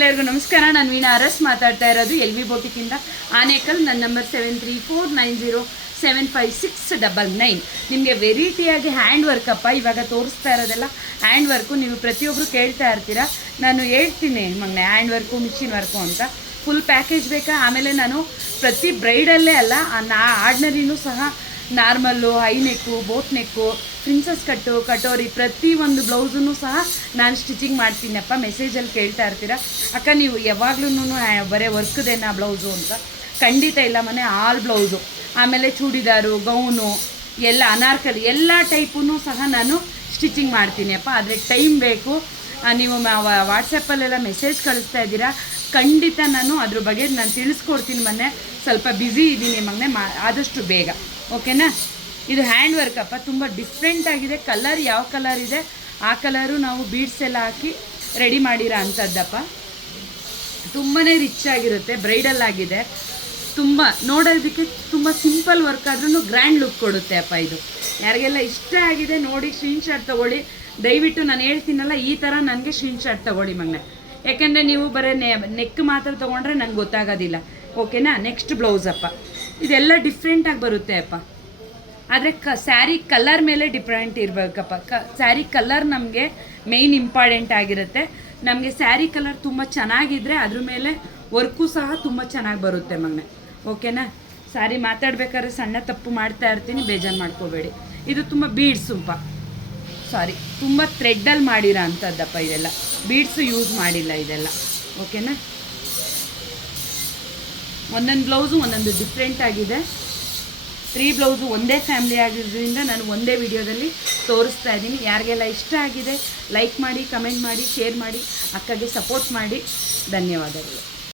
ಎಲ್ಲರಿಗೂ ನಮಸ್ಕಾರ. ನಾನು ವೀಣಾ ಅರಸ್ ಮಾತಾಡ್ತಾ ಇರೋದು ಎಲ್ ವಿ ಬೋಟಿಕಿಂದ, ಆನೇಕಲ್. ನನ್ನ ನಂಬರ್ 7349075699. ನಿಮಗೆ ವೆರೈಟಿಯಾಗಿ ಹ್ಯಾಂಡ್ ವರ್ಕಪ್ಪ ಇವಾಗ ತೋರಿಸ್ತಾ ಇರೋದೆಲ್ಲ ಹ್ಯಾಂಡ್ ವರ್ಕು. ನೀವು ಪ್ರತಿಯೊಬ್ಬರು ಕೇಳ್ತಾ ಇರ್ತೀರಾ, ನಾನು ಹೇಳ್ತೀನಿ ಮಗನೆ ಹ್ಯಾಂಡ್ ವರ್ಕು ಮಿಷಿನ್ ವರ್ಕು ಅಂತ. ಫುಲ್ ಪ್ಯಾಕೇಜ್ ಬೇಕಾ? ಆಮೇಲೆ ನಾನು ಪ್ರತಿ ಬ್ರೈಡಲ್ಲೇ ಅಲ್ಲ, ಆರ್ಡಿನರಿನೂ ಸಹ normal, high neck, boat neck, princess cut, ಕಟೋರಿ ಪ್ರತಿಯೊಂದು ಬ್ಲೌಸನ್ನು ಸಹ ನಾನು ಸ್ಟಿಚಿಂಗ್ ಮಾಡ್ತೀನಪ್ಪ. ಮೆಸೇಜಲ್ಲಿ ಕೇಳ್ತಾ ಇರ್ತೀರ, ಅಕ್ಕ ನೀವು ಯಾವಾಗ್ಲೂ ಬರೀ ವರ್ಕ್ದೇನಾ ಬ್ಲೌಸು ಅಂತ. ಖಂಡಿತ ಇಲ್ಲ ಮನೆ, ಆಲ್ ಬ್ಲೌಸು, ಆಮೇಲೆ ಚೂಡಿದಾರು, ಗೌನು, ಎಲ್ಲ ಅನಾರ್ಕಲಿ ಎಲ್ಲ ಟೈಪೂ ಸಹ ನಾನು ಸ್ಟಿಚಿಂಗ್ ಮಾಡ್ತೀನಿ ಅಪ್ಪ. ಆದರೆ ಟೈಮ್ ಬೇಕು. ನೀವು ವಾಟ್ಸಪ್ಪಲ್ಲೆಲ್ಲ ಮೆಸೇಜ್ ಕಳಿಸ್ತಾ ಇದ್ದೀರಾ, ಖಂಡಿತ ನಾನು ಅದ್ರ ಬಗ್ಗೆ ನಾನು ತಿಳಿಸ್ಕೊಡ್ತೀನಿ. ಮೊನ್ನೆ ಸ್ವಲ್ಪ ಬ್ಯುಸಿ ಇದ್ದೀನಿ ಮಗನೆ, ಆದಷ್ಟು ಬೇಗ, ಓಕೆನಾ? ಇದು ಹ್ಯಾಂಡ್ ವರ್ಕಪ್ಪ, ತುಂಬ ಡಿಫ್ರೆಂಟ್ ಆಗಿದೆ. ಕಲರ್ ಯಾವ ಕಲರ್ ಇದೆ ಆ ಕಲರು ನಾವು ಬೀಡ್ಸ್ ಎಲ್ಲ ಹಾಕಿ ರೆಡಿ ಮಾಡಿರೋ ಅಂಥದ್ದಪ್ಪ. ತುಂಬಾ ರಿಚ್ ಆಗಿರುತ್ತೆ, ಬ್ರೈಡಲ್ ಆಗಿದೆ. ತುಂಬ ನೋಡೋದಕ್ಕೆ ತುಂಬ ಸಿಂಪಲ್ ವರ್ಕ್ ಆದ್ರೂ ಗ್ರ್ಯಾಂಡ್ ಲುಕ್ ಕೊಡುತ್ತೆ ಅಪ್ಪ. ಇದು ಯಾರಿಗೆಲ್ಲ ಇಷ್ಟ ಆಗಿದೆ ನೋಡಿ ಸ್ಕ್ರೀನ್ಶಾಟ್ ತೊಗೊಳ್ಳಿ ದಯವಿಟ್ಟು. ನಾನು ಹೇಳ್ತೀನಲ್ಲ ಈ ಥರ ನನಗೆ ಸ್ಕ್ರೀನ್ಶಾಟ್ ತೊಗೊಳ್ಳಿ ಮಗನೆ, ಯಾಕೆಂದರೆ ನೀವು ಬರೀ ನೆಕ್ ಮಾತ್ರ ತೊಗೊಂಡ್ರೆ ನಂಗೆ ಗೊತ್ತಾಗೋದಿಲ್ಲ, ಓಕೆನಾ? ನೆಕ್ಸ್ಟ್ ಬ್ಲೌಸ್ ಅಪ್ಪ, ಇದೆಲ್ಲ ಡಿಫ್ರೆಂಟಾಗಿ ಬರುತ್ತೆ ಅಪ್ಪ. ಆದರೆ ಸ್ಯಾರಿ ಕಲರ್ ಮೇಲೆ ಡಿಫ್ರೆಂಟ್ ಇರಬೇಕಪ್ಪ. ಸ್ಯಾರಿ ಕಲರ್ ನಮಗೆ ಮೇಯ್ನ್ ಇಂಪಾರ್ಟೆಂಟ್ ಆಗಿರುತ್ತೆ. ನಮಗೆ ಸ್ಯಾರಿ ಕಲರ್ ತುಂಬ ಚೆನ್ನಾಗಿದ್ದರೆ ಅದ್ರ ಮೇಲೆ ವರ್ಕು ಸಹ ತುಂಬ ಚೆನ್ನಾಗಿ ಬರುತ್ತೆ ಮಗನೆ, ಓಕೆನಾ? ಸ್ಯಾರಿ ಮಾತಾಡ್ಬೇಕಾದ್ರೆ ಸಣ್ಣ ತಪ್ಪು ಮಾಡ್ತಾ ಇರ್ತೀನಿ, ಬೇಜಾರು ಮಾಡ್ಕೋಬೇಡಿ. ಇದು ತುಂಬ ಬೀಡ್ಸುಪ್ಪ, ಸಾರಿ, ತುಂಬ ಥ್ರೆಡ್ಡಲ್ಲಿ ಮಾಡಿರೋ ಅಂಥದ್ದಪ್ಪ. ಇದೆಲ್ಲ ಬೀಡ್ಸು ಯೂಸ್ ಮಾಡಿಲ್ಲ ಇದೆಲ್ಲ, ಓಕೆನಾ? ಒಂದೊಂದು ಬ್ಲೌಸು ಒಂದೊಂದು ಡಿಫ್ರೆಂಟ್ ಆಗಿದೆ. 3 ಬ್ಲೌಸು ಒಂದೇ ಫ್ಯಾಮಿಲಿ ಆಗಿರೋದ್ರಿಂದ ನಾನು ಒಂದೇ ವಿಡಿಯೋದಲ್ಲಿ ತೋರಿಸ್ತಾ ಇದ್ದೀನಿ. ಯಾರಿಗೆಲ್ಲ ಇಷ್ಟ ಆಗಿದೆ ಲೈಕ್ ಮಾಡಿ, ಕಮೆಂಟ್ ಮಾಡಿ, ಶೇರ್ ಮಾಡಿ, ಅಕ್ಕಗೆ ಸಪೋರ್ಟ್ ಮಾಡಿ. ಧನ್ಯವಾದಗಳು.